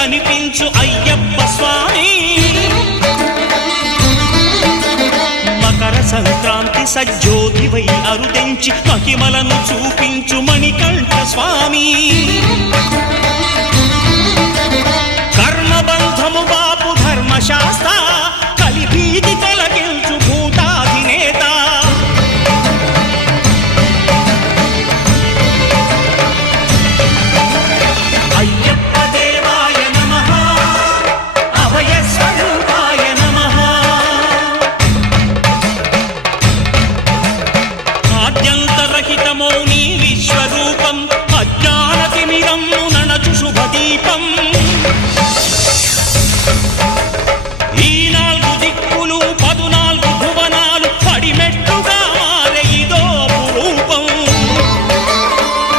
కనిపించు అయ్యప్ప స్వామి మకర సంక్రాంతి సజ్జోతివై అరుదెంచి మహిమలను చూపించు మణికంఠ స్వామి